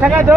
খেতে গেছে